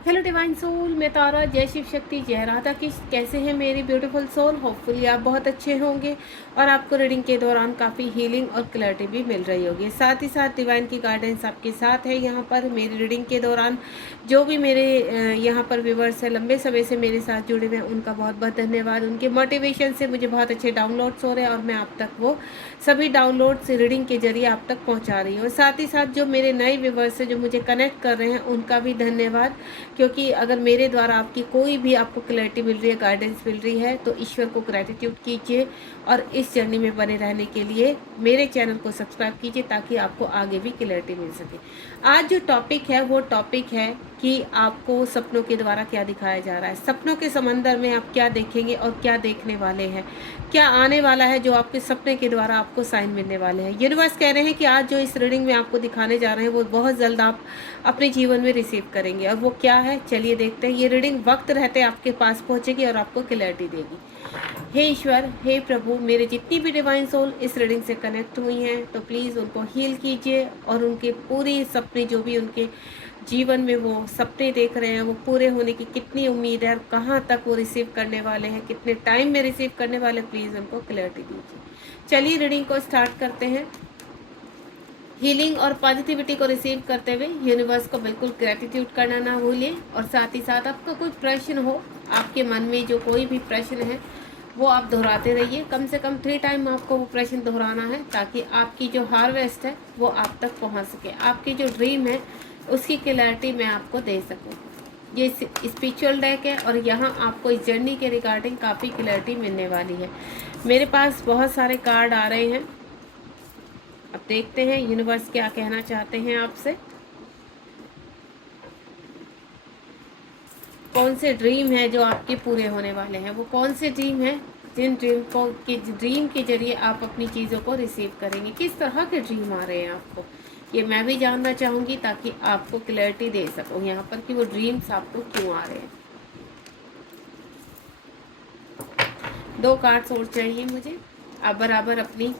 Hello divine soul, मैं तारा। जय शिव शक्ति, जय राधा कृष्ण। कैसे हैं मेरी ब्यूटीफुल सोल? होपफुली आप बहुत अच्छे होंगे और आपको रीडिंग के दौरान काफ़ी हीलिंग और क्लैरिटी भी मिल रही होगी। साथ ही साथ डिवाइन की गाइडेंस आपके साथ है यहाँ पर मेरी रीडिंग के दौरान। जो भी मेरे यहाँ पर व्यूवर्स है लंबे समय से मेरे साथ जुड़े हुए हैं, उनका बहुत बहुत धन्यवाद। उनके मोटिवेशन से मुझे बहुत अच्छे डाउनलोड्स हो रहे हैं और मैं आप तक वो सभी डाउनलोड्स रीडिंग के जरिए आप तक पहुँचा रही हूँ। और साथ ही साथ जो मेरे नए व्यूवर्स हैं जो मुझे कनेक्ट कर रहे हैं, उनका भी धन्यवाद। क्योंकि अगर मेरे द्वारा आपकी कोई भी आपको क्लैरिटी मिल रही है, गाइडेंस मिल रही है, तो ईश्वर को ग्रैटिट्यूड कीजिए और इस जर्नी में बने रहने के लिए मेरे चैनल को सब्सक्राइब कीजिए ताकि आपको आगे भी क्लैरिटी मिल सके। आज जो टॉपिक है वो टॉपिक है कि आपको सपनों के द्वारा क्या दिखाया जा रहा है। सपनों के समंदर में आप क्या देखेंगे और क्या देखने वाले हैं, क्या आने वाला है जो आपके सपने के द्वारा आपको साइन मिलने वाले हैं। यूनिवर्स कह रहे हैं कि आज जो इस रीडिंग में आपको दिखाने जा रहे हैं वो बहुत जल्द आप अपने जीवन में रिसीव करेंगे। और वो क्या है, चलिए देखते हैं। ये रीडिंग वक्त रहते आपके पास पहुंचेगी और आपको क्लैरिटी देगी। हे ईश्वर, हे प्रभु, मेरे जितनी भी डिवाइन सोल इस रीडिंग से कनेक्ट हुई हैं तो प्लीज़ उनको हील कीजिए और उनके पूरे सपने जो भी उनके जीवन में वो सपने देख रहे हैं वो पूरे होने की कितनी उम्मीद है और कहाँ तक वो रिसीव करने वाले हैं, कितने टाइम में रिसीव करने वाले, प्लीज़ उनको क्लैरिटी दीजिए। चलिए रीडिंग को स्टार्ट करते हैं। हीलिंग और पॉजिटिविटी को रिसीव करते हुए यूनिवर्स को बिल्कुल ग्रेटिट्यूड करना ना भूलिए। और साथ ही साथ आपका कोई प्रश्न हो, आपके मन में जो कोई भी प्रश्न है वो आप दोहराते रहिए। कम से कम 3 टाइम आपको वो प्रश्न दोहराना है ताकि आपकी जो हार्वेस्ट है वो आप तक पहुंच सके, आपकी जो ड्रीम है उसकी क्लैरिटी मैं आपको दे सकूं। ये स्पिरिचुअल डेक है और यहाँ आपको इस जर्नी के रिगार्डिंग काफ़ी क्लैरिटी मिलने वाली है। मेरे पास बहुत सारे कार्ड आ रहे हैं। अब देखते हैं यूनिवर्स क्या कहना चाहते हैं आपसे। कौन से ड्रीम है जो आपके पूरे होने वाले हैं, वो कौन से ड्रीम है जिन ड्रीम के जरिए आप अपनी चीज़ों को रिसीव करेंगे। किस तरह के ड्रीम आ रहे हैं आपको, ये मैं भी जानना चाहूँगी ताकि आपको क्लैरिटी दे सकूँ यहाँ पर कि वो ड्रीम्स आपको क्यों आ रहे हैं। 2 कार्ड्स और चाहिए मुझे। आप बराबर अपनी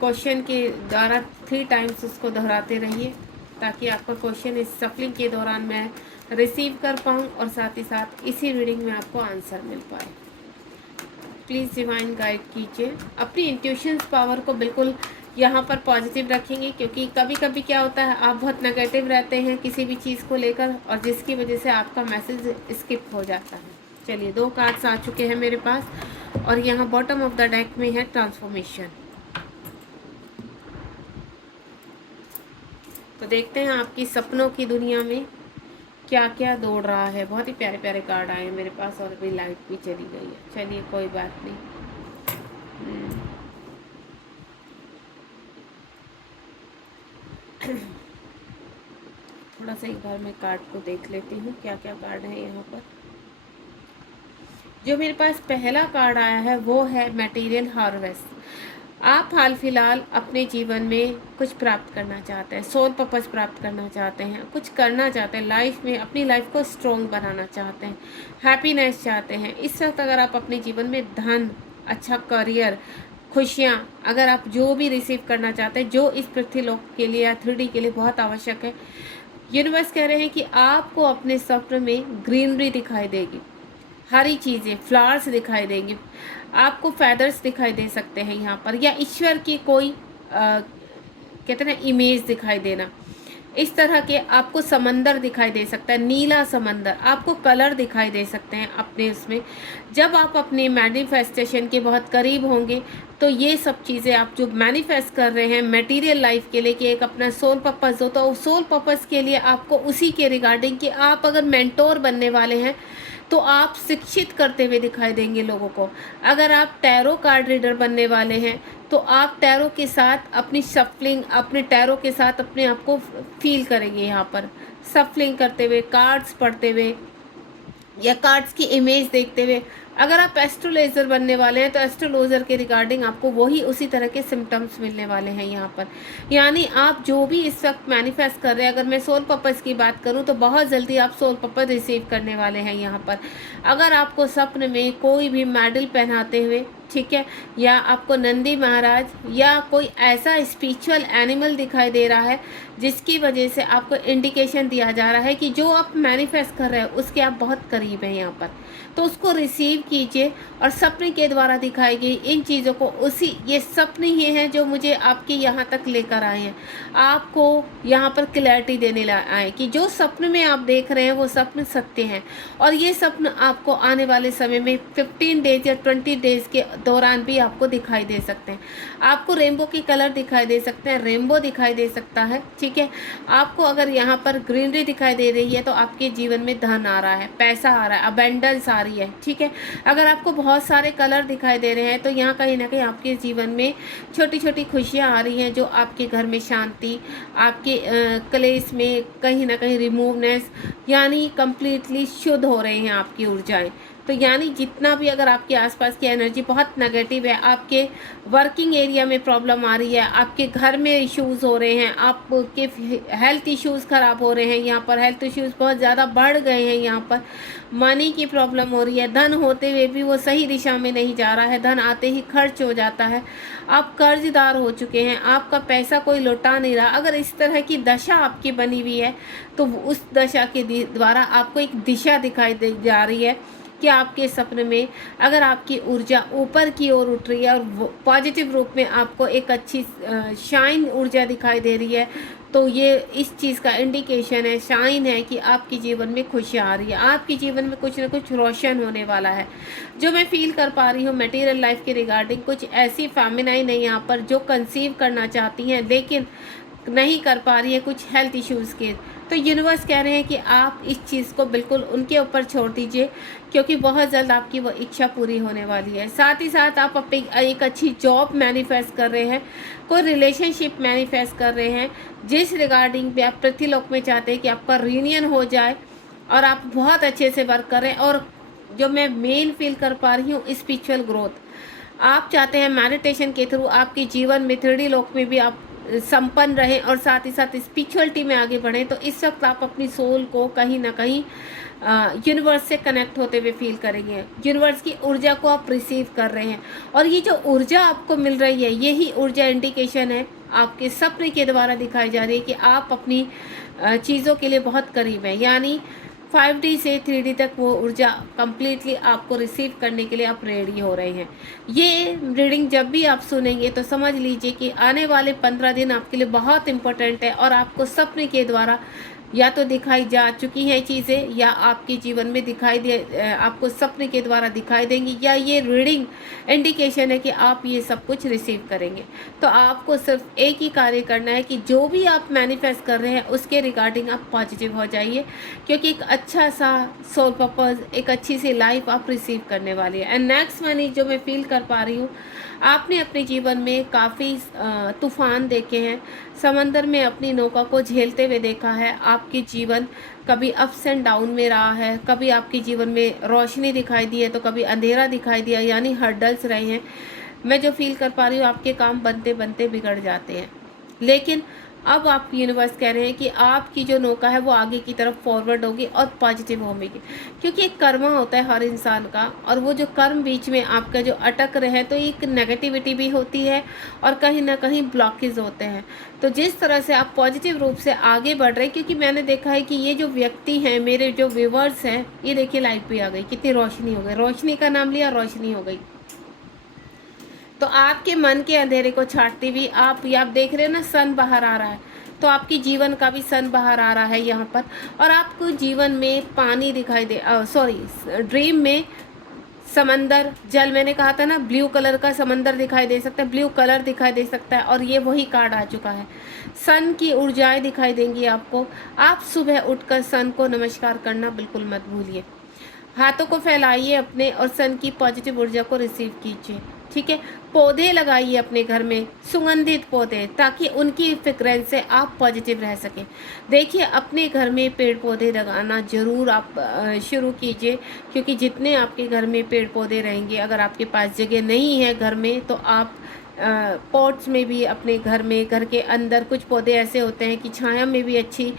क्वेश्चन के द्वारा 3 टाइम्स उसको दोहराते रहिए ताकि आपका क्वेश्चन इस सफलिंग के दौरान मैं रिसीव कर पाऊँ और साथ ही साथ इसी रीडिंग में आपको आंसर मिल पाए। प्लीज़ डिवाइन गाइड कीजिए। अपनी इंट्यूशंस पावर को बिल्कुल यहाँ पर पॉजिटिव रखेंगे क्योंकि कभी कभी क्या होता है आप बहुत नेगेटिव रहते हैं किसी भी चीज़ को लेकर और जिसकी वजह से आपका मैसेज स्किप हो जाता है। चलिए 2 कार्ड्स आ चुके हैं मेरे पास और यहाँ बॉटम ऑफ द डेक में है ट्रांसफॉर्मेशन। तो देखते हैं आपकी सपनों की दुनिया में क्या क्या दौड़ रहा है। बहुत ही प्यारे प्यारे कार्ड आए हैं मेरे पास और अभी लाइट भी चली गई है। चलिए कोई बात नहीं। थोड़ा सा एक बार मैं कार्ड को देख लेती हूँ क्या क्या कार्ड है यहाँ पर। जो मेरे पास पहला कार्ड आया है वो है मटेरियल हार्वेस्ट। आप हाल फिलहाल अपने जीवन में कुछ प्राप्त करना चाहते हैं, सोल पर्पस प्राप्त करना चाहते हैं, कुछ करना चाहते हैं लाइफ में, अपनी लाइफ को स्ट्रॉन्ग बनाना चाहते हैं, हैप्पीनेस चाहते हैं। इस वक्त अगर आप अपने जीवन में धन, अच्छा करियर, खुशियाँ, अगर आप जो भी रिसीव करना चाहते हैं जो इस पृथ्वी लोक के लिए या 3D के लिए बहुत आवश्यक है, यूनिवर्स कह रहे हैं कि आपको अपने सपने में ग्रीनरी दिखाई देगी, हरी चीज़ें, फ्लावर्स दिखाई देंगी, आपको फेदर्स दिखाई दे सकते हैं यहाँ पर, या ईश्वर की कोई कहते हैं ना इमेज दिखाई देना। इस तरह के आपको समंदर दिखाई दे सकता है, नीला समंदर, आपको कलर दिखाई दे सकते हैं अपने उसमें। जब आप अपने मैनिफेस्टेशन के बहुत करीब होंगे तो ये सब चीज़ें आप जो मैनिफेस्ट कर रहे हैं मटेरियल लाइफ के लिए कि एक अपना सोल पर्पस हो, तो सोल पर्पस के लिए आपको उसी के रिगार्डिंग कि आप अगर मेंटोर बनने वाले हैं तो आप शिक्षित करते हुए दिखाई देंगे लोगों को। अगर आप टैरो कार्ड रीडर बनने वाले हैं तो आप टैरो के साथ अपनी शफलिंग, अपने टैरो के साथ अपने आप को फील करेंगे यहाँ पर शफलिंग करते हुए, कार्ड्स पढ़ते हुए या कार्ड्स की इमेज देखते हुए। अगर आप एस्ट्रोलॉजर बनने वाले हैं तो एस्ट्रोलॉजर के रिगार्डिंग आपको वही उसी तरह के सिम्टम्स मिलने वाले हैं यहाँ पर। यानी आप जो भी इस वक्त मैनिफेस्ट कर रहे हैं, अगर मैं सोल पर्पस की बात करूँ तो बहुत जल्दी आप सोल पर्पस रिसीव करने वाले हैं यहाँ पर। अगर आपको सपने में कोई भी मेडल पहनाते हुए, ठीक है, या आपको नंदी महाराज या कोई ऐसा स्पिरिचुअल एनिमल दिखाई दे रहा है जिसकी वजह से आपको इंडिकेशन दिया जा रहा है कि जो आप मैनिफेस्ट कर रहे हैं उसके आप बहुत करीब हैं यहाँ पर, तो उसको रिसीव कीजिए। और सपने के द्वारा दिखाई गई इन चीज़ों को उसी, ये सपने ही हैं जो मुझे आपके यहाँ तक लेकर आए हैं, आपको यहाँ पर क्लैरिटी देने आए कि जो सपने में आप देख रहे हैं वो सपने सत्य हैं, और ये सपने आपको आने वाले समय में 15 डेज या 20 डेज के दौरान भी आपको दिखाई दे सकते हैं। आपको रेनबो के कलर दिखाई दे सकते हैं, रेनबो दिखाई दे सकता है, ठीक है। आपको अगर यहाँ पर ग्रीनरी दिखाई दे रही है तो आपके जीवन में धन आ रहा है, पैसा आ रहा है, अबेंडेंस आ रही है, ठीक है। अगर आपको बहुत सारे कलर दिखाई दे रहे हैं तो यहाँ कहीं ना कहीं आपके जीवन में छोटी छोटी खुशियाँ आ रही हैं, जो आपके घर में शांति, आपके कलेश में कहीं ना कहीं रिमूवनेस, यानी कंप्लीटली शुद्ध हो रहे हैं आपकी ऊर्जाएं। तो यानी जितना भी अगर आपके आसपास की एनर्जी बहुत नेगेटिव है, आपके वर्किंग एरिया में प्रॉब्लम आ रही है, आपके घर में इश्यूज़ हो रहे हैं, आपके हेल्थ इश्यूज़ ख़राब हो रहे हैं, यहाँ पर हेल्थ इश्यूज़ बहुत ज़्यादा बढ़ गए हैं, यहाँ पर मनी की प्रॉब्लम हो रही है, धन होते हुए भी वो सही दिशा में नहीं जा रहा है, धन आते ही खर्च हो जाता है, आप कर्जदार हो चुके हैं, आपका पैसा कोई लौटा नहीं रहा, अगर इस तरह की दशा आपकी बनी हुई है तो उस दशा के द्वारा आपको एक दिशा दिखाई दे जा रही है कि आपके सपने में अगर आपकी ऊर्जा ऊपर की ओर उठ रही है और पॉजिटिव रूप में आपको एक अच्छी शाइन ऊर्जा दिखाई दे रही है, तो ये इस चीज़ का इंडिकेशन है, शाइन है कि आपके जीवन में खुशियाँ आ रही है, आपके जीवन में कुछ ना कुछ रोशन होने वाला है। जो मैं फील कर पा रही हूँ मटेरियल लाइफ के रिगार्डिंग, कुछ ऐसी फेमिनाइन है यहाँ पर जो कंसीव करना चाहती हैं लेकिन नहीं कर पा रही है कुछ हेल्थ इश्यूज़ के, तो यूनिवर्स कह रहे हैं कि आप इस चीज़ को बिल्कुल उनके ऊपर छोड़ दीजिए, क्योंकि बहुत जल्द आपकी वो इच्छा पूरी होने वाली है। साथ ही साथ आप अपनी एक अच्छी जॉब मैनिफेस्ट कर रहे हैं, कोई रिलेशनशिप मैनिफेस्ट कर रहे हैं जिस रिगार्डिंग भी आप पृथ्वीलोक में चाहते हैं कि आपका रीयूनियन हो जाए और आप बहुत अच्छे से वर्क करें। और जो मैं मेन फील कर पा रही हूँ स्पिरिचुअल ग्रोथ, आप चाहते हैं मेडिटेशन के थ्रू आपके जीवन में 3D लोक में भी आप संपन्न रहें और साथ ही साथ स्पिरिचुअलिटी में आगे बढ़ें। तो इस वक्त आप अपनी सोल को कहीं ना कहीं यूनिवर्स से कनेक्ट होते हुए फील करेंगे, यूनिवर्स की ऊर्जा को आप रिसीव कर रहे हैं, और ये जो ऊर्जा आपको मिल रही है यही ऊर्जा इंडिकेशन है आपके सपने के द्वारा दिखाई जा रही है कि आप अपनी चीज़ों के लिए बहुत करीब हैं, यानी 5D से 3D तक वो ऊर्जा कम्प्लीटली आपको रिसीव करने के लिए आप रेडी हो रहे हैं। ये रीडिंग जब भी आप सुनेंगे तो समझ लीजिए कि आने वाले 15 दिन आपके लिए बहुत इम्पोर्टेंट है, और आपको सपने के द्वारा या तो दिखाई जा चुकी हैं चीज़ें या आपके जीवन में दिखाई दे, आपको सपने के द्वारा दिखाई देंगी, या ये रीडिंग इंडिकेशन है कि आप ये सब कुछ रिसीव करेंगे। तो आपको सिर्फ एक ही कार्य करना है कि जो भी आप मैनिफेस्ट कर रहे हैं उसके रिगार्डिंग आप पॉजिटिव हो जाइए, क्योंकि एक अच्छा सा सोल पर्पस, एक अच्छी सी लाइफ आप रिसीव करने वाली है। एंड नेक्स्ट मनी जो मैं फील कर पा रही हूँ, आपने अपने जीवन में काफ़ी तूफान देखे हैं, समंदर में अपनी नौका को झेलते हुए देखा है, आपके जीवन कभी अप्स एंड डाउन में रहा है, कभी आपके जीवन में रोशनी दिखाई दी है तो कभी अंधेरा दिखाई दिया, यानी हर्डल्स रहे हैं। मैं जो फील कर पा रही हूँ आपके काम बनते बनते बिगड़ जाते हैं, लेकिन अब आप यूनिवर्स कह रहे हैं कि आपकी जो नौका है वो आगे की तरफ फॉरवर्ड होगी और पॉजिटिव होगी, क्योंकि एक कर्म होता है हर इंसान का, और वो जो कर्म बीच में आपका जो अटक रहे हैं तो एक नेगेटिविटी भी होती है और कहीं ना कहीं ब्लॉकेज होते हैं। तो जिस तरह से आप पॉजिटिव रूप से आगे बढ़ रहे हैं, क्योंकि मैंने देखा है कि ये जो व्यक्ति हैं, मेरे जो व्यूवर्स हैं, ये देखिए लाइट भी आ गई, कितनी रोशनी हो गई, रोशनी का नाम लिया रोशनी हो गई। तो आपके मन के अंधेरे को छाटती हुई आप देख रहे हैं ना, सन बाहर आ रहा है, तो आपकी जीवन का भी सन बाहर आ रहा है यहाँ पर, और आपको जीवन में पानी दिखाई दे, ड्रीम में समंदर, जल, मैंने कहा था ना ब्लू कलर का समंदर दिखाई दे सकता है, ब्लू कलर दिखाई दे सकता है, और ये वही कार्ड आ चुका है। सन की ऊर्जाएं दिखाई देंगी आपको। आप सुबह उठकर सन को नमस्कार करना बिल्कुल मत भूलिए, हाथों को फैलाइए अपने और सन की पॉजिटिव ऊर्जा को रिसीव कीजिए, ठीक है। पौधे लगाइए अपने घर में, सुगंधित पौधे, ताकि उनकी फ्रिक्वेंस से आप पॉजिटिव रह सकें। देखिए अपने घर में पेड़ पौधे लगाना ज़रूर आप शुरू कीजिए, क्योंकि जितने आपके घर में पेड़ पौधे रहेंगे, अगर आपके पास जगह नहीं है घर में, तो आप पॉट्स में भी, अपने घर में, घर के अंदर कुछ पौधे ऐसे होते हैं कि छाया में भी अच्छी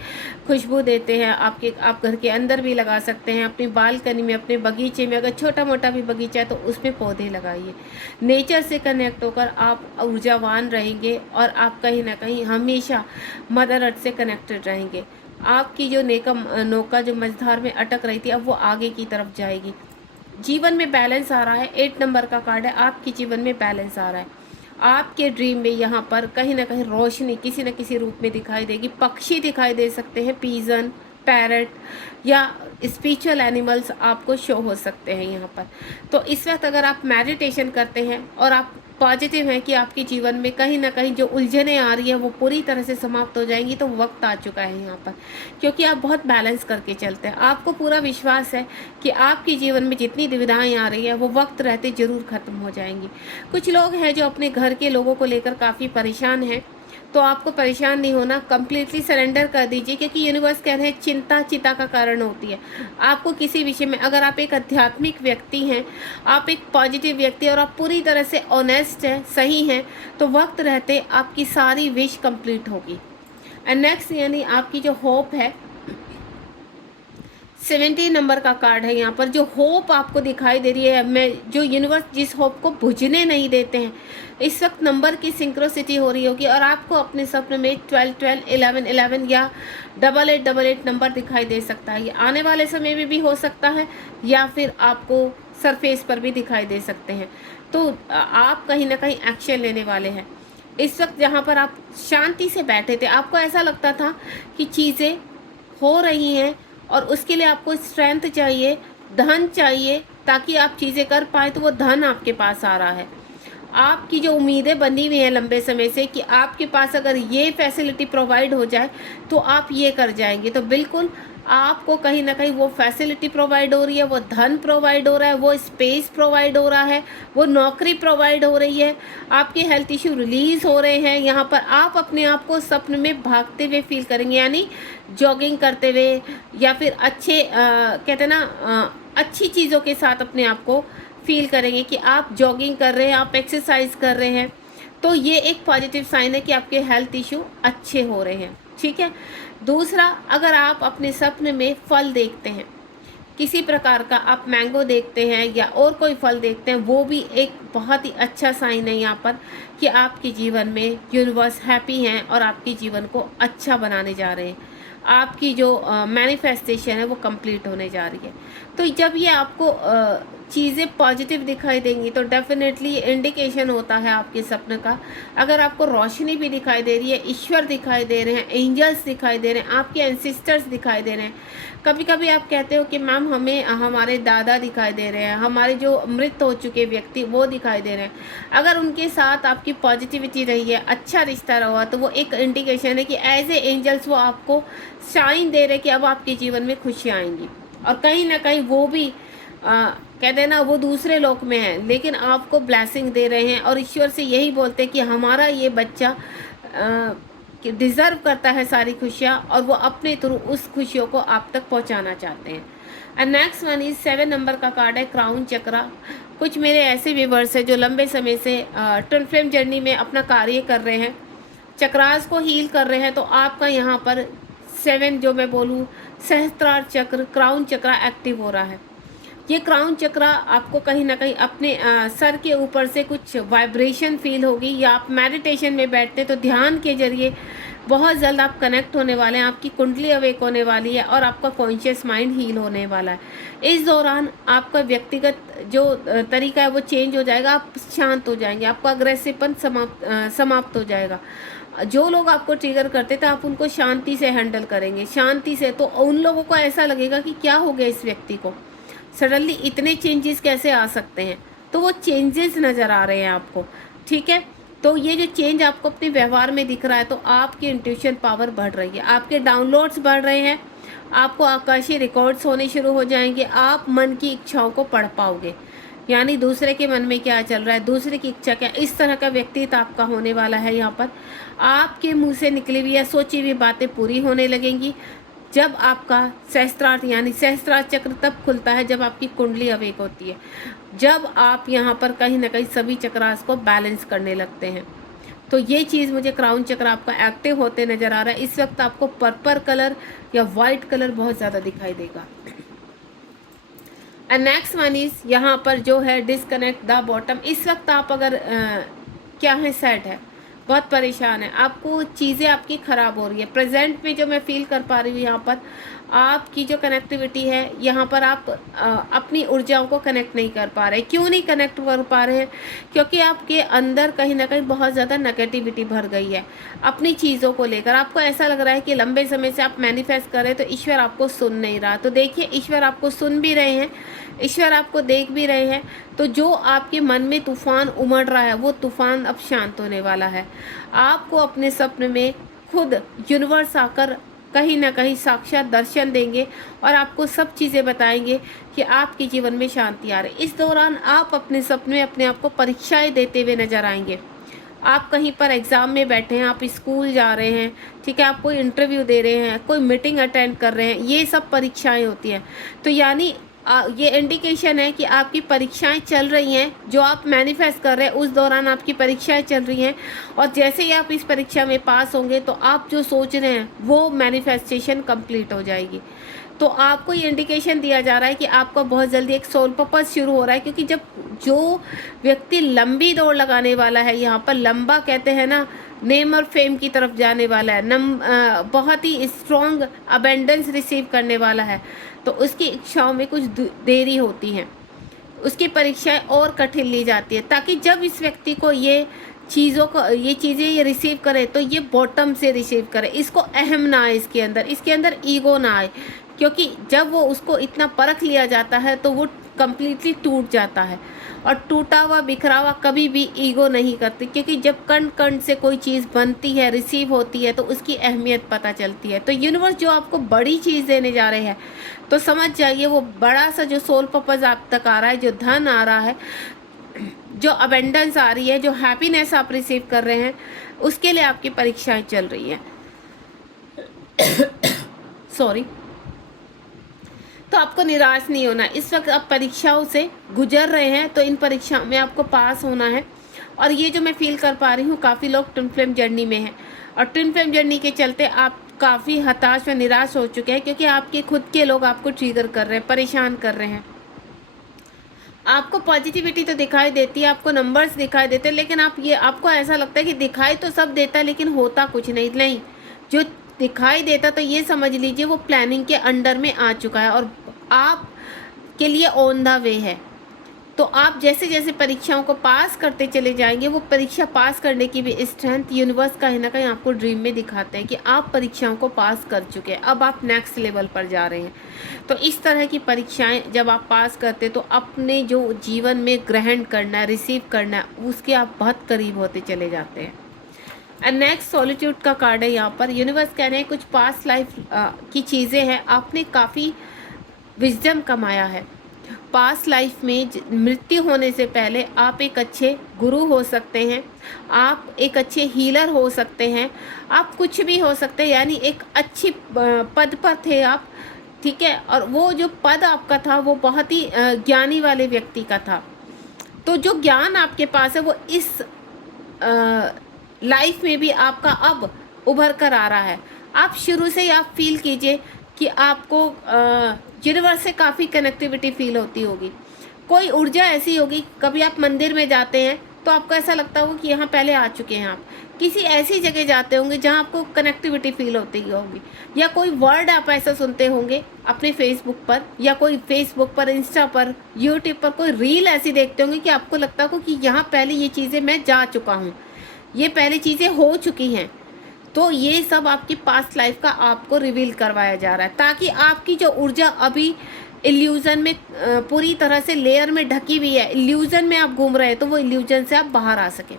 खुशबू देते हैं। आप घर के अंदर भी लगा सकते हैं, अपनी बालकनी में, अपने बगीचे में, अगर छोटा मोटा भी बगीचा है तो उसमें पौधे लगाइए। नेचर से कनेक्ट होकर आप ऊर्जावान रहेंगे और आप कहीं ना कहीं हमेशा मदर अर्थ से कनेक्टेड रहेंगे। आपकी जो नौका जो मझधार में अटक रही थी, अब वो आगे की तरफ जाएगी। जीवन में बैलेंस आ रहा है, 8 नंबर का कार्ड है, आपके जीवन में बैलेंस आ रहा है। आपके ड्रीम में यहाँ पर कहीं ना कहीं रोशनी किसी न किसी रूप में दिखाई देगी। पक्षी दिखाई दे सकते हैं, पीजन, पैरट या स्पिरिचुअल एनिमल्स आपको शो हो सकते हैं यहाँ पर। तो इस वक्त अगर आप मेडिटेशन करते हैं और आप पॉजिटिव हैं कि आपके जीवन में कहीं ना कहीं जो उलझनें आ रही हैं वो पूरी तरह से समाप्त हो जाएंगी, तो वक्त आ चुका है यहाँ पर, क्योंकि आप बहुत बैलेंस करके चलते हैं। आपको पूरा विश्वास है कि आपके जीवन में जितनी दुविधाएं आ रही है वो वक्त रहते ज़रूर ख़त्म हो जाएंगी। कुछ लोग हैं जो अपने घर के लोगों को लेकर काफ़ी परेशान हैं, तो आपको परेशान नहीं होना, कम्प्लीटली सरेंडर कर दीजिए, क्योंकि यूनिवर्स कह रहे हैं चिंता चिता का कारण होती है। आपको किसी विषय में, अगर आप एक आध्यात्मिक व्यक्ति हैं, आप एक पॉजिटिव व्यक्ति और आप पूरी तरह से ऑनेस्ट हैं, सही हैं, तो वक्त रहते आपकी सारी विश कंप्लीट होगी। एंड नेक्स्ट यानी आपकी जो होप है, 70 नंबर का कार्ड है यहाँ पर। जो होप आपको दिखाई दे रही है, मैं जो यूनिवर्स जिस होप को बुझने नहीं देते हैं, इस वक्त नंबर की सिंक्रोसिटी हो रही होगी और आपको अपने सपने में 12 12 11 11 या 88 88 नंबर दिखाई दे सकता है। ये आने वाले समय में भी हो सकता है या फिर आपको सरफेस पर भी दिखाई दे सकते हैं। तो आप कहीं ना कहीं एक्शन लेने वाले हैं। इस वक्त जहाँ पर आप शांति से बैठे थे, आपको ऐसा लगता था कि चीज़ें हो रही हैं और उसके लिए आपको स्ट्रेंथ चाहिए, धन चाहिए, ताकि आप चीज़ें कर पाए, तो वो धन आपके पास आ रहा है। आपकी जो उम्मीदें बनी हुई हैं लंबे समय से कि आपके पास अगर ये फैसिलिटी प्रोवाइड हो जाए तो आप ये कर जाएंगे, तो बिल्कुल आपको कहीं ना कहीं वो फैसिलिटी प्रोवाइड हो रही है, वो धन प्रोवाइड हो रहा है, वो स्पेस प्रोवाइड हो रहा है, वो नौकरी प्रोवाइड हो रही है, आपके हेल्थ इश्यू रिलीज़ हो रहे हैं। यहाँ पर आप अपने आप को सपने में भागते हुए फील करेंगे, यानी जॉगिंग करते हुए या फिर अच्छे कहते हैं ना अच्छी चीज़ों के साथ अपने आप को फील करेंगे कि आप जॉगिंग कर रहे हैं, आप एक्सरसाइज कर रहे हैं। तो ये एक पॉजिटिव साइन है कि आपके हेल्थ इशू अच्छे हो रहे हैं। ठीक है। दूसरा, अगर आप अपने सपने में फल देखते हैं, किसी प्रकार का आप मैंगो देखते हैं या और कोई फल देखते हैं, वो भी एक बहुत ही अच्छा साइन है यहाँ पर कि आपके जीवन में यूनिवर्स हैप्पी हैं और आपके जीवन को अच्छा बनाने जा रहे हैं। आपकी जो मैनिफेस्टेशन है वो कंप्लीट होने जा रही है। तो जब ये आपको चीज़ें पॉजिटिव दिखाई देंगी तो डेफिनेटली इंडिकेशन होता है आपके सपने का। अगर आपको रोशनी भी दिखाई दे रही है, ईश्वर दिखाई दे रहे हैं, एंजल्स दिखाई दे रहे हैं, आपके एंसिस्टर्स दिखाई दे रहे हैं। कभी कभी आप कहते हो कि मैम हमें हमारे दादा दिखाई दे रहे हैं, हमारे जो मृत हो चुके व्यक्ति वो दिखाई दे रहे हैं। अगर उनके साथ आपकी पॉजिटिविटी रही है, अच्छा रिश्ता रहा, तो वो एक इंडिकेशन है कि एज ए एंजल्स वो आपको साइन दे रहे कि अब आपके जीवन में खुशियाँ आएंगी। और कहीं ना कहीं वो भी कहते हैं ना, वो दूसरे लोक में है लेकिन आपको ब्लेसिंग दे रहे हैं और ईश्वर से यही बोलते हैं कि हमारा ये बच्चा डिज़र्व करता है सारी खुशियाँ, और वो अपने थ्रू उस खुशियों को आप तक पहुंचाना चाहते हैं। And next one is 7 number का कार्ड है, क्राउन चक्रा। कुछ मेरे ऐसे व्यूवर्स हैं जो लंबे समय से ट्विन फ्लेम जर्नी में अपना कार्य कर रहे हैं, चक्रास को हील कर रहे हैं, तो आपका यहाँ पर 7 जो मैं बोलूँ सहस्त्रार चक्र, क्राउन चक्रा एक्टिव हो रहा है। ये क्राउन चक्रा आपको कहीं ना कहीं अपने सर के ऊपर से कुछ वाइब्रेशन फील होगी, या आप मेडिटेशन में बैठते तो ध्यान के जरिए बहुत जल्द आप कनेक्ट होने वाले हैं, आपकी कुंडली अवेक होने वाली है और आपका कॉन्शियस माइंड हील होने वाला है। इस दौरान आपका व्यक्तिगत जो तरीका है वो चेंज हो जाएगा, आप शांत हो जाएंगे, आपका अग्रेसिवपन समाप्त हो जाएगा। जो लोग आपको ट्रिगर करते थे आप उनको शांति से हैंडल करेंगे, शांति से। तो उन लोगों को ऐसा लगेगा कि क्या हो गया इस व्यक्ति को, सडनली इतने चेंजेस कैसे आ सकते हैं, तो वो चेंजेस नज़र आ रहे हैं आपको। ठीक है। तो ये जो चेंज आपको अपने व्यवहार में दिख रहा है, तो आपकी इंट्यूशन पावर बढ़ रही है, आपके डाउनलोड्स बढ़ रहे हैं, आपको आकाशीय रिकॉर्ड्स होने शुरू हो जाएंगे, आप मन की इच्छाओं को पढ़ पाओगे, यानी दूसरे के मन में क्या चल रहा है, दूसरे की इच्छा क्या, इस तरह का व्यक्तित्व आपका होने वाला है। यहाँ पर आपके मुंह से निकली हुई या सोची हुई बातें पूरी होने लगेंगी। जब आपका सहस्त्रार्थ यानी सहस्त्रार्थ चक्र तब खुलता है जब आपकी कुंडली अवेक होती है, जब आप यहाँ पर कहीं ना कहीं सभी चक्रास को बैलेंस करने लगते हैं। तो ये चीज़ मुझे क्राउन चक्र आपका एक्टिव होते नज़र आ रहा है। इस वक्त आपको पर्पल कलर या वाइट कलर बहुत ज़्यादा दिखाई देगा। एंड नेक्स्ट वन इज यहाँ पर जो है डिस्कनेक्ट द बॉटम। इस वक्त आप अगर क्या है, सैड है, बहुत परेशान है, आपको चीज़ें आपकी ख़राब हो रही है। प्रेजेंट में जो मैं फील कर पा रही हूँ यहाँ पर आपकी जो कनेक्टिविटी है, यहाँ पर आप अपनी ऊर्जाओं को कनेक्ट नहीं कर पा रहे। क्यों नहीं कनेक्ट कर पा रहे हैं? क्योंकि आपके अंदर कहीं ना कहीं बहुत ज़्यादा नेगेटिविटी भर गई है अपनी चीज़ों को लेकर। आपको ऐसा लग रहा है कि लंबे समय से आप मैनिफेस्ट कर रहे हैं तो ईश्वर आपको सुन नहीं रहा। तो देखिए, ईश्वर आपको सुन भी रहे हैं, ईश्वर आपको देख भी रहे हैं। तो जो आपके मन में तूफान उमड़ रहा है वो तूफान अब शांत होने वाला है। आपको अपने सपने में खुद यूनिवर्स आकर कहीं ना कहीं साक्षात दर्शन देंगे और आपको सब चीज़ें बताएंगे कि आपके जीवन में शांति आ रही। इस दौरान आप अपने सपने में अपने आप को परीक्षाएं देते हुए नजर आएंगे। आप कहीं पर एग्ज़ाम में बैठे हैं, आप स्कूल जा रहे हैं, ठीक है, आप कोई इंटरव्यू दे रहे हैं, कोई मीटिंग अटेंड कर रहे हैं, ये सब परीक्षाएं होती हैं। तो यानी ये इंडिकेशन है कि आपकी परीक्षाएं चल रही हैं। जो आप मैनिफेस्ट कर रहे हैं उस दौरान आपकी परीक्षाएं चल रही हैं, और जैसे ही आप इस परीक्षा में पास होंगे तो आप जो सोच रहे हैं वो मैनिफेस्टेशन कंप्लीट हो जाएगी। तो आपको ये इंडिकेशन दिया जा रहा है कि आपका बहुत जल्दी एक सोल पर्पस शुरू हो रहा है। क्योंकि जब जो व्यक्ति लंबी दौड़ लगाने वाला है, यहाँ पर लंबा कहते हैं ना, नेम और फेम की तरफ जाने वाला है, बहुत ही स्ट्रॉन्ग अबेंडेंस रिसीव करने वाला है, तो उसकी इच्छाओं में कुछ देरी होती है, उसकी परीक्षाएं और कठिन ली जाती है, ताकि जब इस व्यक्ति को ये चीज़ें ये रिसीव करे तो ये बॉटम से रिसीव करे, इसको अहम ना आए, इसके अंदर ईगो ना आए। क्योंकि जब वो उसको इतना परख लिया जाता है तो वो कम्प्लीटली टूट जाता है, और टूटा हुआ बिखरा हुआ कभी भी ईगो नहीं करती। क्योंकि जब कण कण से कोई चीज़ बनती है, रिसीव होती है, तो उसकी अहमियत पता चलती है। तो यूनिवर्स जो आपको बड़ी चीज़ देने जा रहे हैं, तो समझ जाइए वो बड़ा सा जो सोल पर्पस आप तक आ रहा है, जो धन आ रहा है, जो अबेंडेंस आ रही है, जो हैप्पीनेस आप रिसीव कर रहे हैं, उसके लिए आपकी परीक्षाएं चल रही हैं। सॉरी। तो आपको निराश नहीं होना। इस वक्त आप परीक्षाओं से गुजर रहे हैं, तो इन परीक्षाओं में आपको पास होना है। और ये जो मैं फील कर पा रही हूँ, काफ़ी लोग ट्विन फ्लेम जर्नी में हैं, और ट्विन फ्लेम जर्नी के चलते आप काफ़ी हताश व निराश हो चुके हैं, क्योंकि आपके खुद के लोग आपको ट्रिगर कर रहे हैं, परेशान कर रहे हैं। आपको पॉजिटिविटी तो दिखाई देती है, आपको नंबर्स दिखाई देते हैं, लेकिन आपको ऐसा लगता है कि दिखाई तो सब देता है लेकिन होता कुछ नहीं। जो दिखाई देता तो ये समझ लीजिए वो प्लानिंग के अंडर में आ चुका है और आप के लिए ऑन द वे है। तो आप जैसे जैसे परीक्षाओं को पास करते चले जाएंगे, वो परीक्षा पास करने की भी स्ट्रेंथ यूनिवर्स कहीं ना कहीं आपको ड्रीम में दिखाते हैं कि आप परीक्षाओं को पास कर चुके हैं, अब आप नेक्स्ट लेवल पर जा रहे हैं। तो इस तरह की परीक्षाएं जब आप पास करते तो अपने जो जीवन में ग्रहण करना है, रिसीव करना है, उसके आप बहुत करीब होते चले जाते हैं। एंड नेक्स्ट सॉलिट्यूड का कार्ड है। यहाँ पर यूनिवर्स कह रहे हैं कुछ पास्ट लाइफ की चीज़ें हैं, आपने काफ़ी विजडम कमाया है। पास्ट लाइफ में मृत्यु होने से पहले आप एक अच्छे गुरु हो सकते हैं, आप एक अच्छे हीलर हो सकते हैं, आप कुछ भी हो सकते हैं, यानी एक अच्छी पद पर थे आप, ठीक है। और वो जो पद आपका था वो बहुत ही ज्ञानी वाले व्यक्ति का था। तो जो ज्ञान आपके पास है वो इस लाइफ में भी आपका अब उभर कर आ रहा है। आप शुरू से ही आप फील कीजिए कि आपको यूनिवर्स से काफ़ी कनेक्टिविटी फील होती होगी। कोई ऊर्जा ऐसी होगी, कभी आप मंदिर में जाते हैं तो आपको ऐसा लगता होगा कि यहाँ पहले आ चुके हैं। आप किसी ऐसी जगह जाते होंगे जहाँ आपको कनेक्टिविटी फील होती होगी, या कोई वर्ड आप ऐसा सुनते होंगे अपने फेसबुक पर, या कोई फेसबुक पर, इंस्टा पर, यूट्यूब पर कोई रील ऐसी देखते होंगे कि आपको लगता होगा कि यहाँ पहले ये चीज़ें मैं जा चुका हूँ, ये पहले चीज़ें हो चुकी हैं। तो ये सब आपकी पास्ट लाइफ का आपको रिवील करवाया जा रहा है, ताकि आपकी जो ऊर्जा अभी इल्यूज़न में पूरी तरह से लेयर में ढकी हुई है, इल्यूज़न में आप घूम रहे हैं, तो वो इल्यूज़न से आप बाहर आ सकें।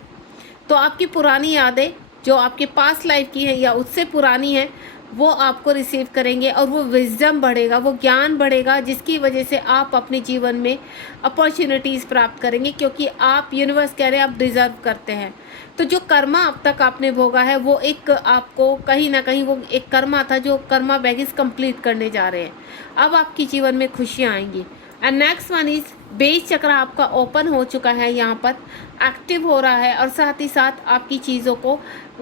तो आपकी पुरानी यादें जो आपके पास्ट लाइफ की है या उससे पुरानी है, वो आपको रिसीव करेंगे और वो विजडम बढ़ेगा, वो ज्ञान बढ़ेगा, जिसकी वजह से आप अपने जीवन में अपॉर्चुनिटीज़ प्राप्त करेंगे, क्योंकि आप, यूनिवर्स कह रहे हैं, आप डिज़र्व करते हैं। तो जो कर्मा अब तक आपने भोगा है वो एक आपको कहीं ना कहीं वो एक कर्मा था, जो कर्मा बैगेज कंप्लीट करने जा रहे हैं। अब आपके जीवन में खुशियाँ आएंगी। And next one is base चक्र आपका ओपन हो चुका है, यहाँ पर एक्टिव हो रहा है, और साथ ही साथ आपकी चीज़ों को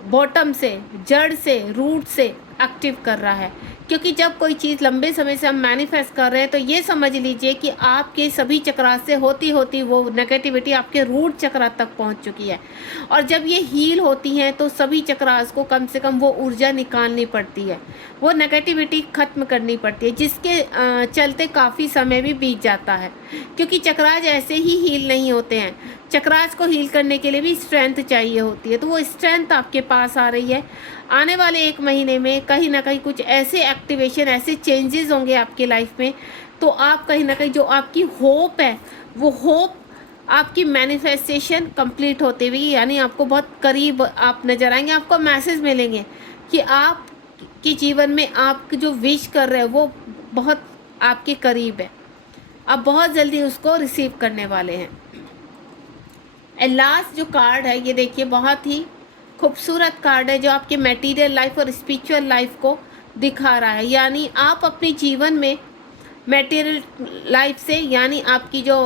बॉटम से, जड़ से, रूट से एक्टिव कर रहा है। क्योंकि जब कोई चीज़ लंबे समय से हम मैनिफेस्ट कर रहे हैं तो ये समझ लीजिए कि आपके सभी चक्रास से होती होती वो नेगेटिविटी आपके रूट चक्रा तक पहुंच चुकी है, और जब ये हील होती हैं तो सभी चक्रास को कम से कम वो ऊर्जा निकालनी पड़ती है, वो नेगेटिविटी ख़त्म करनी पड़ती है, जिसके चलते काफ़ी समय भी बीत जाता है। क्योंकि चक्रास ऐसे ही हील नहीं होते हैं, चक्रास को हील करने के लिए भी स्ट्रेंथ चाहिए होती है। तो वो स्ट्रेंथ आपके पास आ रही है। आने वाले 1 महीने में कहीं ना कहीं कुछ ऐसे एक्टिवेशन, ऐसे चेंजेस होंगे आपकी लाइफ में, तो आप कहीं ना कहीं जो आपकी होप है, वो होप आपकी मैनिफेस्टेशन कंप्लीट होते हुए, यानी आपको बहुत करीब आप नज़र आएंगे। आपको मैसेज मिलेंगे कि आप के जीवन में आप जो विश कर रहे हैं वो बहुत आपके करीब है, आप बहुत जल्दी उसको रिसीव करने वाले हैं। एंड लास्ट जो कार्ड है, ये देखिए, बहुत ही खूबसूरत कार्ड है, जो आपके मटेरियल लाइफ और स्पिरिचुअल लाइफ को दिखा रहा है। यानी आप अपने जीवन में मटेरियल लाइफ से, यानी आपकी जो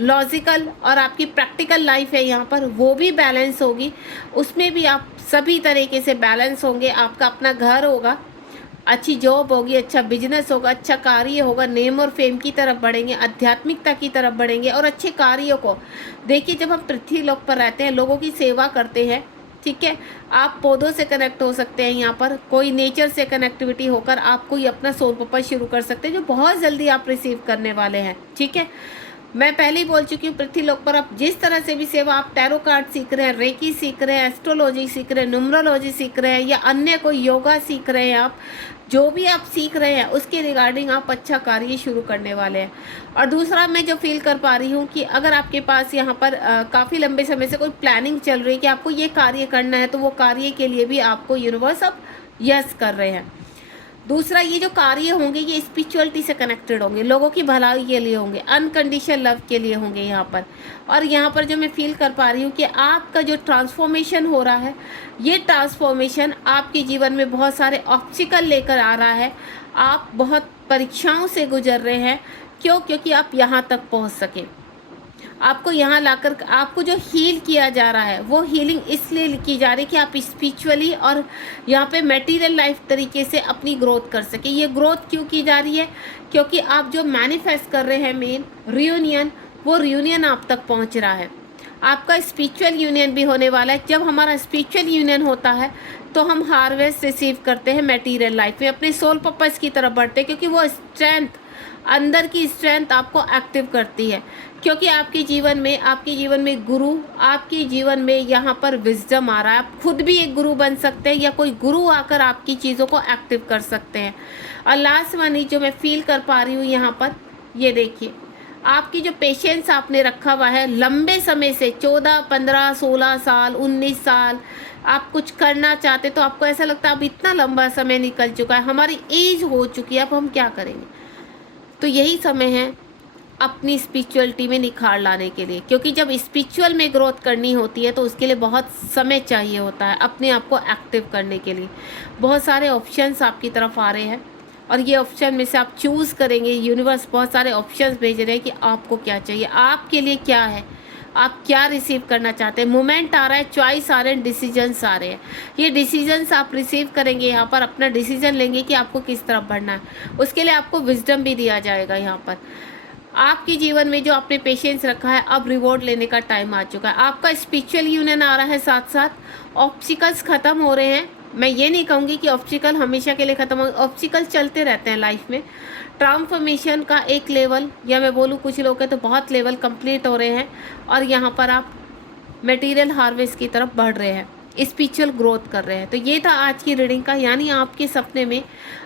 लॉजिकल और आपकी प्रैक्टिकल लाइफ है यहाँ पर, वो भी बैलेंस होगी, उसमें भी आप सभी तरीके से बैलेंस होंगे। आपका अपना घर होगा, अच्छी जॉब होगी, अच्छा बिजनेस होगा, अच्छा कार्य होगा, नेम और फेम की तरफ बढ़ेंगे, आध्यात्मिकता की तरफ बढ़ेंगे, और अच्छे कार्यों को देखिए। जब हम पृथ्वी लोक पर रहते हैं, लोगों की सेवा करते हैं, ठीक है, आप पौधों से कनेक्ट हो सकते हैं, यहाँ पर कोई नेचर से कनेक्टिविटी होकर आप कोई अपना सोल पर्पस शुरू कर सकते हैं, जो बहुत जल्दी आप रिसीव करने वाले हैं। ठीक है, मैं पहले ही बोल चुकी हूँ, पृथ्वी लोक पर आप जिस तरह से भी सेवा, आप टैरो कार्ड सीख रहे हैं, रेकी सीख रहे हैं, एस्ट्रोलॉजी सीख रहे हैं, न्यूमरोलॉजी सीख रहे हैं, या अन्य कोई योगा सीख रहे हैं, आप जो भी आप सीख रहे हैं उसके रिगार्डिंग आप अच्छा कार्य शुरू करने वाले हैं। और दूसरा, मैं जो फील कर पा रही हूँ कि अगर आपके पास यहाँ पर काफ़ी लंबे समय से कोई प्लानिंग चल रही है कि आपको ये कार्य करना है, तो वो कार्य के लिए भी आपको यूनिवर्स अब यस कर रहे हैं। दूसरा, ये जो कार्य होंगे ये स्पिरिचुअलिटी से कनेक्टेड होंगे, लोगों की भलाई के लिए होंगे, अनकंडीशनल लव के लिए होंगे यहाँ पर। और यहाँ पर जो मैं फील कर पा रही हूँ कि आपका जो ट्रांसफॉर्मेशन हो रहा है, ये ट्रांसफॉर्मेशन आपके जीवन में बहुत सारे ऑब्स्टिकल लेकर आ रहा है। आप बहुत परीक्षाओं से गुजर रहे हैं, क्योंकि आप यहाँ तक पहुँच सकें। आपको यहाँ लाकर आपको जो हील किया जा रहा है, वो हीलिंग इसलिए की जा रही है कि आप स्पिरिचुअली और यहाँ पे मटेरियल लाइफ तरीके से अपनी ग्रोथ कर सके। ये ग्रोथ क्यों की जा रही है? क्योंकि आप जो मैनिफेस्ट कर रहे हैं मेन रियूनियन, वो रियूनियन आप तक पहुँच रहा है। आपका स्पिरिचुअल यूनियन भी होने वाला है। जब हमारा स्पिरिचुअल यूनियन होता है तो हम हार्वेस्ट रिसीव करते हैं मटेरियल लाइफ में, अपने सोल पर्पस की तरफ बढ़ते हैं, क्योंकि वो स्ट्रेंथ, अंदर की स्ट्रेंथ आपको एक्टिव करती है। क्योंकि आपके जीवन में गुरु, आपके जीवन में यहाँ पर विजडम आ रहा है। आप खुद भी एक गुरु बन सकते हैं, या कोई गुरु आकर आपकी चीज़ों को एक्टिव कर सकते हैं। और लास्ट वन जो मैं फील कर पा रही हूँ यहाँ पर, ये देखिए, आपकी जो पेशेंस आपने रखा हुआ है लंबे समय से, 14, 15, 16 साल, 19 साल, आप कुछ करना चाहते तो आपको ऐसा लगता है अब इतना लंबा समय निकल चुका है, हमारी एज हो चुकी है, अब हम क्या करेंगे। तो यही समय है अपनी स्पिरिचुअलिटी में निखार लाने के लिए, क्योंकि जब स्पिरिचुअल में ग्रोथ करनी होती है तो उसके लिए बहुत समय चाहिए होता है अपने आप को एक्टिव करने के लिए। बहुत सारे ऑप्शंस आपकी तरफ आ रहे हैं, और ये ऑप्शन में से आप चूज़ करेंगे। यूनिवर्स बहुत सारे ऑप्शंस भेज रहे हैं कि आपको क्या चाहिए, आपके लिए क्या है, आप क्या रिसीव करना चाहते हैं। मोमेंट आ रहा है, चॉइस आ रहे हैं, डिसीजंस आ रहे हैं। ये डिसीजंस आप रिसीव करेंगे, यहाँ पर अपना डिसीजन लेंगे कि आपको किस तरफ बढ़ना है। उसके लिए आपको विजडम भी दिया जाएगा। यहाँ पर आपके जीवन में जो आपने पेशेंस रखा है, अब रिवॉर्ड लेने का टाइम आ चुका है। आपका स्पिरिचुअल यूनियन आ रहा है, साथ साथ ऑब्स्टिकल्स ख़त्म हो रहे हैं। मैं ये नहीं कहूँगी कि ऑब्स्टिकल हमेशा के लिए ख़त्म हो, ऑब्स्टिकल चलते रहते हैं लाइफ में। ट्रांसफॉर्मेशन का एक लेवल, या मैं बोलूँ कुछ लोग हैं तो बहुत लेवल कंप्लीट हो रहे हैं, और यहाँ पर आप मटेरियल हार्वेस्ट की तरफ बढ़ रहे हैं, स्पिरिचुअल ग्रोथ कर रहे हैं। तो ये था आज की रीडिंग का, यानी आपके सपने में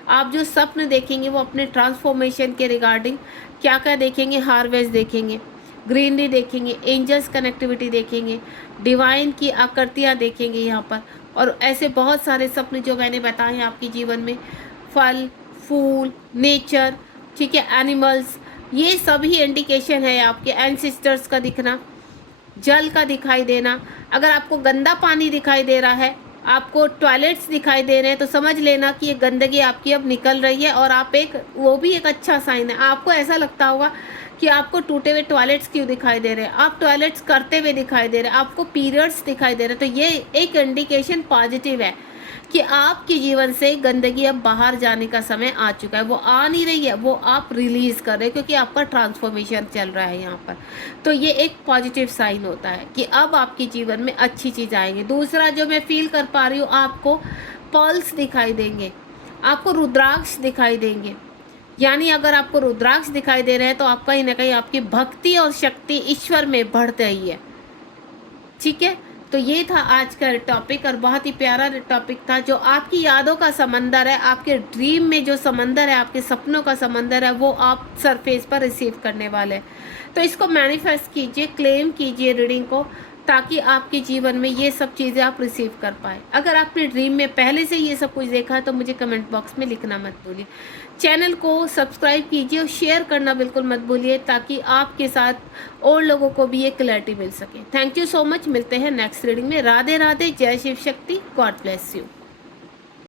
आप जो सपने देखेंगे वो अपने ट्रांसफॉर्मेशन के रिगार्डिंग क्या क्या देखेंगे। हार्वेस्ट देखेंगे, ग्रीनरी देखेंगे, एंजल्स कनेक्टिविटी देखेंगे, डिवाइन की आकृतियाँ देखेंगे, यहाँ पर और ऐसे बहुत सारे सपने जो मैंने बताए आपके जीवन में, फल, फूल, नेचर, ठीक है, एनिमल्स, ये सभी इंडिकेशन है आपके एंसेस्टर्स का दिखना, जल का दिखाई देना। अगर आपको गंदा पानी दिखाई दे रहा है, आपको टॉयलेट्स दिखाई दे रहे हैं, तो समझ लेना कि ये गंदगी आपकी अब निकल रही है, और आप एक, वो भी एक अच्छा साइन है। आपको ऐसा लगता होगा कि आपको टूटे हुए टॉयलेट्स क्यों दिखाई दे रहे हैं, आप टॉयलेट्स करते हुए दिखाई दे रहे हैं, आपको पीरियड्स दिखाई दे रहे हैं, तो ये एक इंडिकेशन पॉजिटिव है कि आपके जीवन से गंदगी अब बाहर जाने का समय आ चुका है। वो आ नहीं रही है, वो आप रिलीज कर रहे हैं, क्योंकि आपका ट्रांसफॉर्मेशन चल रहा है यहाँ पर। तो ये एक पॉजिटिव साइन होता है कि अब आपके जीवन में अच्छी चीज़ आएंगी। दूसरा जो मैं फील कर पा रही हूँ, आपको पर्ल्स दिखाई देंगे, आपको रुद्राक्ष दिखाई देंगे। यानी अगर आपको रुद्राक्ष दिखाई दे रहे हैं, तो आप कहीं ना कहीं आपकी भक्ति और शक्ति ईश्वर में बढ़ रही है, ठीक है। तो ये था आज का टॉपिक, और बहुत ही प्यारा टॉपिक था, जो आपकी यादों का समंदर है, आपके ड्रीम में जो समंदर है, आपके सपनों का समंदर है, वो आप सरफेस पर रिसीव करने वाले हैं। तो इसको मैनिफेस्ट कीजिए, क्लेम कीजिए रीडिंग को, ताकि आपके जीवन में ये सब चीज़ें आप रिसीव कर पाए। अगर आपने ड्रीम में पहले से ये सब कुछ देखा है, तो मुझे कमेंट बॉक्स में लिखना मत भूलिए। चैनल को सब्सक्राइब कीजिए और शेयर करना बिल्कुल मत भूलिए, ताकि आपके साथ और लोगों को भी ये क्लैरिटी मिल सके। थैंक यू सो मच, मिलते हैं नेक्स्ट रीडिंग में। राधे राधे, जय Shiv Shakti, God bless you.